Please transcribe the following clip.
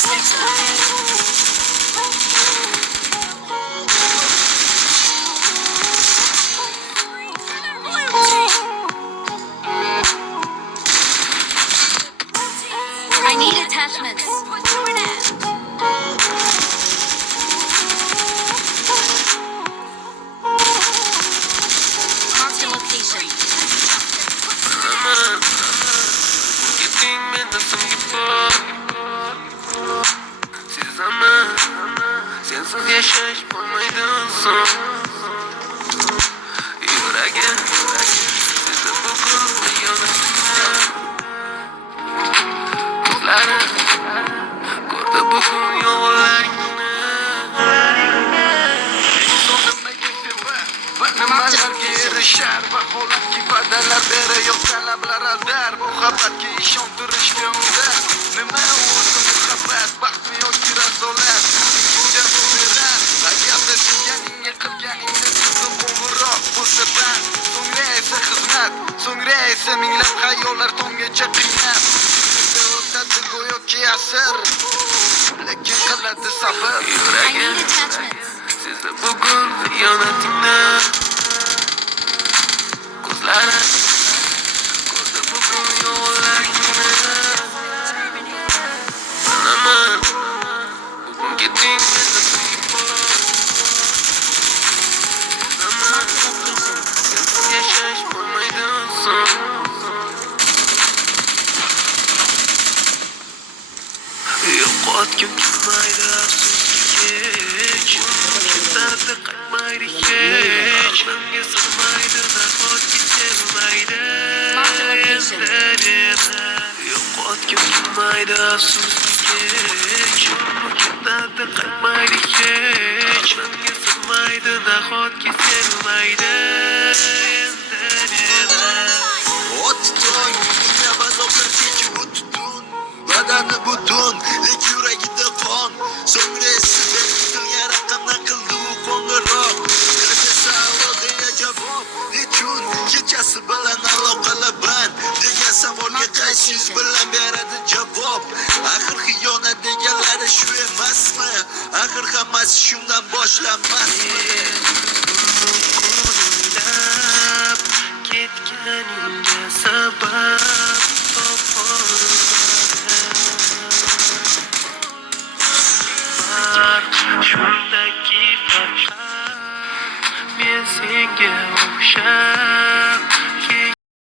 I need attachments. Mark the location. Gittin nasıl gibi siz ama sensiz yaşayış bulmaydın son yüreğe size bugün yanımda kızlara gördü bugün yollarını sonunda getirme Nemalarga erishar vaholanki va'dalar beri yo'q talablar aldar muhabbatga ishontirish unda nima o'zi muhabbat baxtmi yoki razolat javob berar agarda suyganingga qilganingni ko'zim qo'ng'iroq bo'lsa band so'ngra esa xizmat so'ngra esa minglab xayollar tomgacha qiynab o'tadi go'yoki asr lekin qiladi sabr I yuragim need attachments. sizda bugun xiyonatingni ko'zlari ko'rdi bugun yo'llaringni bilaman bugun ketding meni suyib bilaman sensiz yashash bo'lmaydi son yo'qotgim kelmaydi afsuski hech ketardi qaytmaydi hech menga sig'maydi nahotki sevmaydi yo'qotgim kelmaydi afsuski hech ketardi qaytmaydi hech menga sig'maydi nahotki sevmaydi badani butun lek yuragida qon so'ngra esa kutilgan raqamdan qildi u qo'ng'iroq qildi savol deya javob nechun kechasi bilan aloqalar band degan savolga qaysi yuz bilan beradi javob axir xiyonat deganlari shu emasmi axir hammasi shundan boshlanmasmi o'ylab ketganingga sabab shundaki faqat men senga o'xshab